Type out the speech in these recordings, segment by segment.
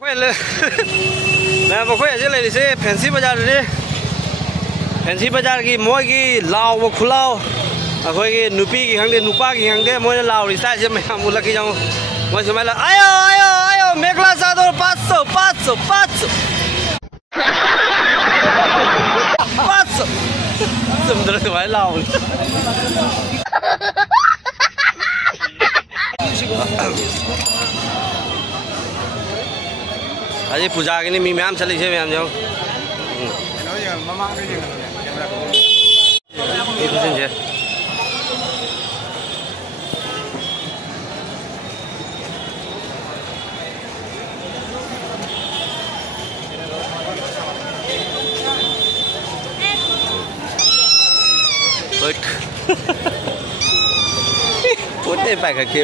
मैं मखोई अजे लेरिसे फैंसी बाजार रे फैंसी बाजार की मोय की लाव खुलाव अखोई नुपी की हंगे नुपा की हंगे मोय लाव रिसा से मैं मुला की जाऊं मोय सुमै ला आयो आयो आयो मेखला चादर 500 500 500 500 समुद्र से भाई लाव अजे पूजा के नहीं मैम चली से मैम जाओ पोते पैक के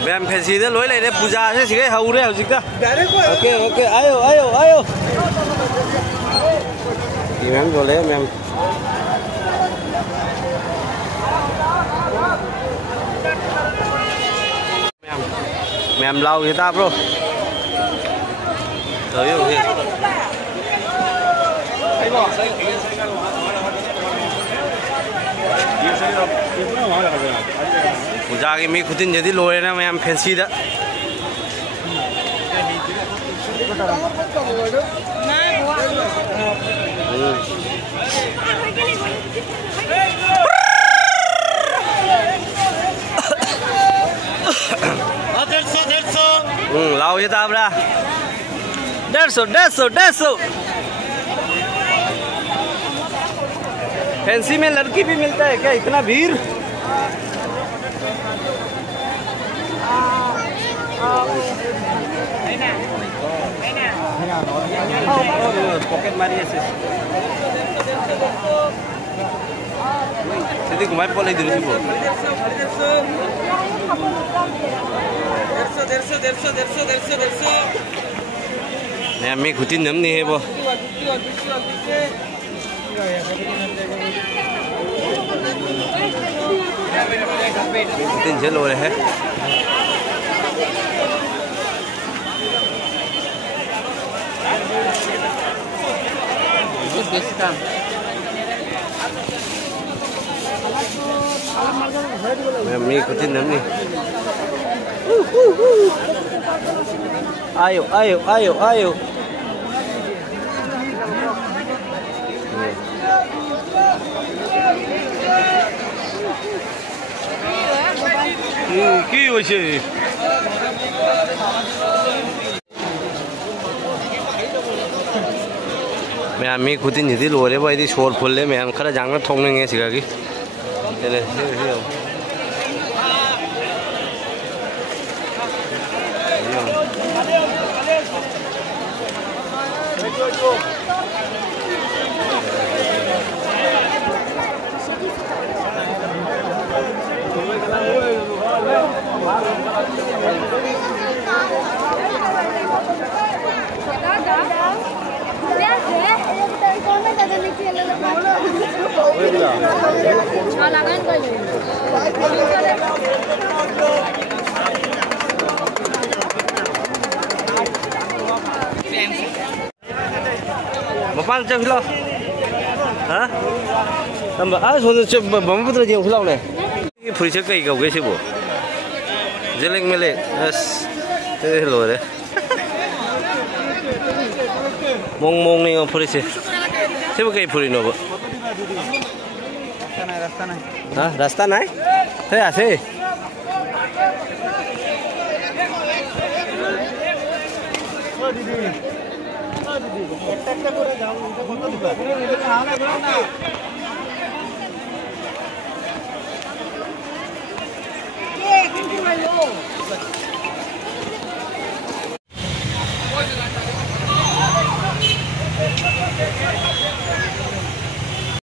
मैम फैंसी दे लोई ले पूजा से सिगे हौरे हौजिका ओके ओके आयो आयो आयो ये मैम बोले मैम मैम लाओ ये था ब्रो तो ये ओके पूजा की मी खुद जदी लोए ना मैम फैंसी दा लाओ ये था ब्रा 150 फैंसी में लड़की भी मिलता है क्या इतना भीड़ पॉकेट मारी ऐसे सीधी घुमाई पड़े इधर से बोल 150 मैं मी खुद ही नम नहीं है वो तीन चल हो रहे हैं मैं कुछ नहीं आयो आयो आयो आयो की होइछे मैं आमी खुद ही निधि लोरे बायदि शोर फुलले मैं आम खरा जांग थोंने सिगागी तेरे Bapak cek hilang, hah? Tambah sudah cek bapak betul cek hilang nih. Ini polisi kayak kau sih bu, jelek melek, hello deh. Mong nih polisi, siapa kayak polisi nopo? Hah, rasta naik? Saya asih.